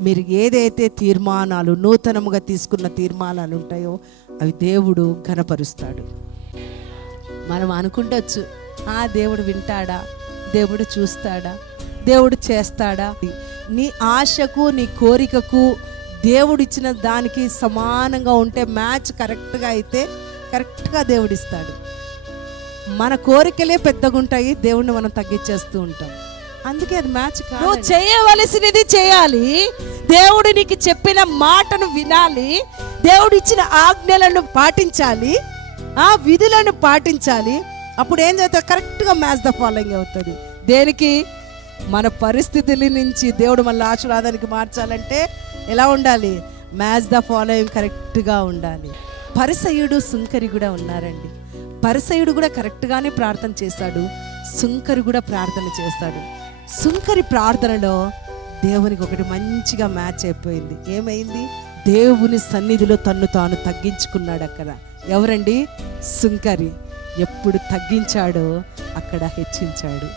మీరు ఏదైతే తీర్మానాలు నూతనముగా తీసుకున్న తీర్మానాలు ఉంటాయో అవి దేవుడు ఘనపరుస్తాడు. మనం అనుకుంటొచ్చు ఆ దేవుడు వింటాడా? దేవుడు చూస్తాడా? దేవుడు చేస్తాడా? నీ ఆశకు నీ కోరికకు దేవుడు ఇచ్చిన దానికి సమానంగా ఉంటే మ్యాచ్ కరెక్ట్గా అయితే కరెక్ట్గా దేవుడిస్తాడు. మన కోరికలే పెద్దగా ఉంటాయి దేవుడిని మనం తగ్గించేస్తూ ఉంటాం. అందుకే అది మ్యాచ్ నువ్వు చేయవలసినది చేయాలి దేవుడు నీకు చెప్పిన మాటను వినాలి. దేవుడు ఇచ్చిన ఆజ్ఞలను పాటించాలి. ఆ విధులను పాటించాలి. అప్పుడు ఏం చేస్తా కరెక్ట్గా మ్యాచ్ ద ఫాలోయింగ్ అవుతుంది దేనికి? మన పరిస్థితుల నుంచి దేవుడు మళ్ళీ ఆశీర్వాదానికి మార్చాలంటే ఎలా ఉండాలి? మ్యాచ్ ద ఫాలోయింగ్ కరెక్ట్గా ఉండాలి. పరిసయుడు సుంకరి కూడా ఉన్నారండి. పరిసయుడు కూడా కరెక్ట్గానే ప్రార్థన చేశాడు సుంకరి కూడా ప్రార్థన చేస్తాడు. సుంకరి ప్రార్థనలో దేవునికి ఒకటి మంచిగా మ్యాచ్ అయిపోయింది. ఏమైంది? దేవుని సన్నిధిలో తన్ను తాను తగ్గించుకున్నాడు అక్కడ. ఎవరండి? సుంకరి. ఎప్పుడు తగ్గించాడో అక్కడ హెచ్చించాడు.